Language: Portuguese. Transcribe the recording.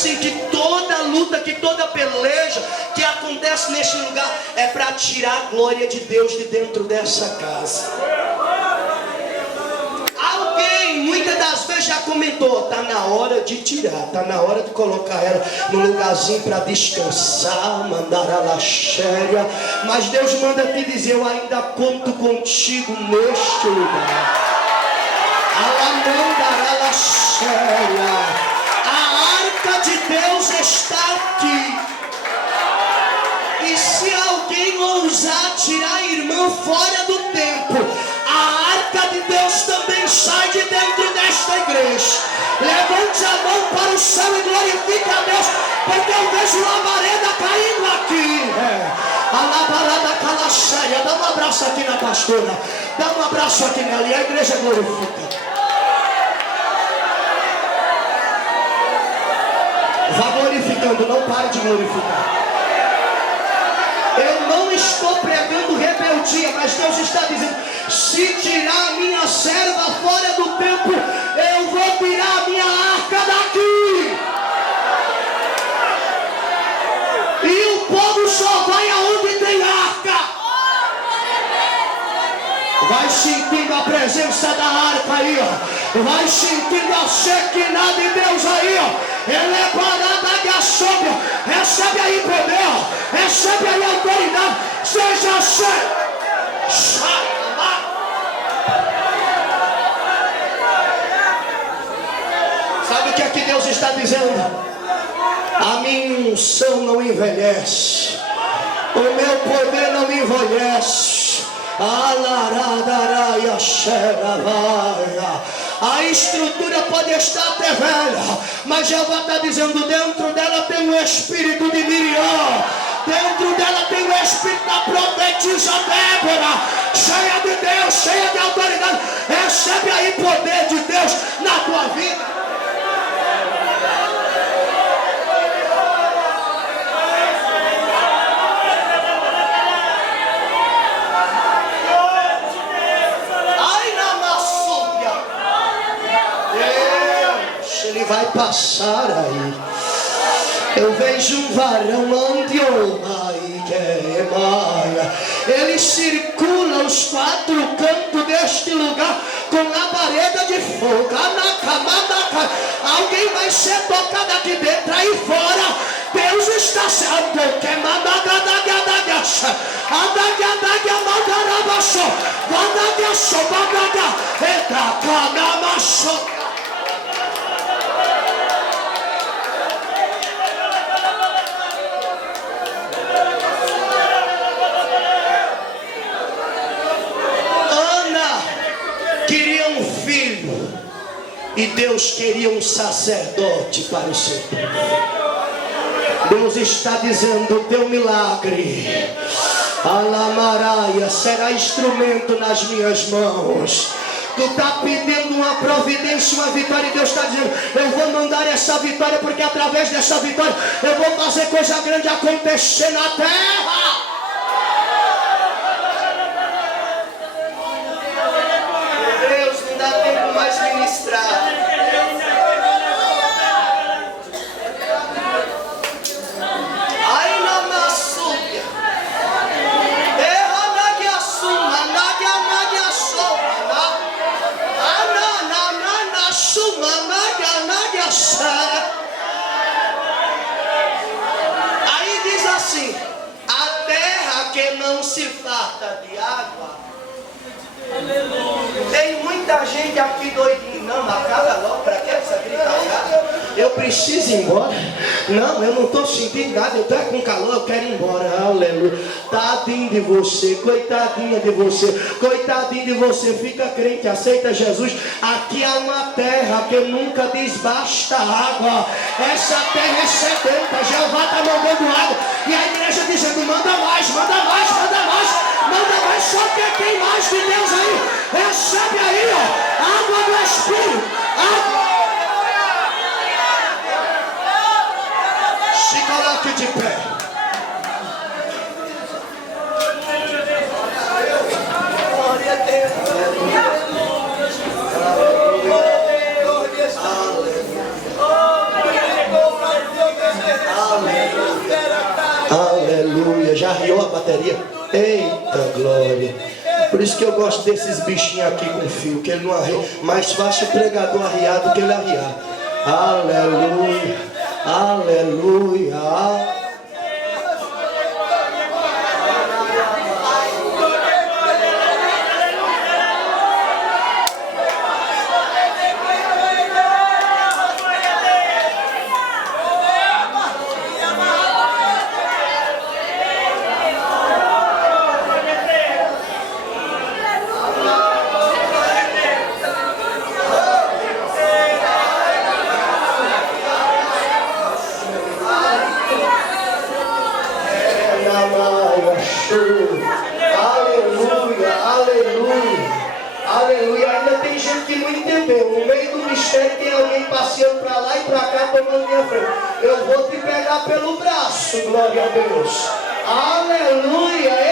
assim que toda luta, que toda peleja que acontece neste lugar é para tirar a glória de Deus de dentro dessa casa. Alguém muitas das vezes já comentou: está na hora de tirar, está na hora de colocar ela no lugarzinho para descansar, mandar ela cheia. Mas Deus manda te dizer: eu ainda conto contigo neste lugar. Ela mandará ela cheia. A arca de Deus está aqui. E se alguém ousar tirar a irmã fora do templo, a arca de Deus também sai de dentro desta igreja. Levante a mão para o céu e glorifique a Deus, porque eu vejo labareda caindo aqui. A labareda calacheia. Dá um abraço aqui na pastora. Dá um abraço aqui nela e a igreja glorifica. Vá glorificando, não pare de glorificar. Eu não estou pregando rebeldia, mas Deus está dizendo: se tirar a minha serva fora do templo, eu vou tirar a minha arca daqui. E o povo só vai aonde tem arca. Vai sentindo a presença da arca aí, ó. Vai sentindo a Shekinah de Deus aí, ó. Ele é parada de assombro. Recebe aí poder, recebe aí autoridade. Seja cheio. Sabe o que aqui Deus está dizendo? A minha unção não envelhece, o meu poder não envelhece. A estrutura pode estar até velha, mas Jeová está dizendo: dentro dela tem o espírito de Miriam, dentro dela tem o espírito da profetisa Débora, cheia de Deus, cheia de autoridade. Recebe aí poder de Deus na tua vida. Ele vai passar aí. Eu vejo um varão onde ele circula os quatro cantos deste lugar com labareda de fogo. Alguém vai ser tocado aqui dentro, aí fora. Deus está sendo e Deus queria um sacerdote para o seu povo. Deus está dizendo: teu milagre, Alamaraia, será instrumento nas minhas mãos. Tu está pedindo uma providência, uma vitória, e Deus está dizendo: eu vou mandar essa vitória, porque através dessa vitória eu vou fazer coisa grande acontecer na terra. Deus, não dá tempo mais ministrar. Aí diz assim: a terra que não se farta de água. Tem muita gente aqui doidinho. Não, acaba logo, para que essa gritaria? Eu preciso ir embora. Não, eu não estou sentindo nada, eu estou com calor, eu quero ir embora. Aleluia. Tadinho de você, coitadinha de você, coitadinho de você. Fica crente, aceita Jesus. Aqui há uma terra que nunca desbasta água. Essa terra é sedenta. Jeová está mandando água, e a igreja dizendo: manda mais, manda mais, manda mais, manda mais. Só que tem mais de Deus aí. Recebe aí, ó, água do Espírito, água. Se coloque de pé. Glória a Deus. Aleluia. bateria. Eita glória. Por isso que eu gosto desses bichinhos aqui com fio, que ele não arria. Mais fácil o pregador arriar do que ele arriar. Aleluia, aleluia. Aleluia, aleluia, aleluia. Ainda tem gente que não entendeu. No meio do mistério tem alguém passeando para lá e para cá, tomando minha frente. Eu vou te pegar pelo braço, glória a Deus. Aleluia.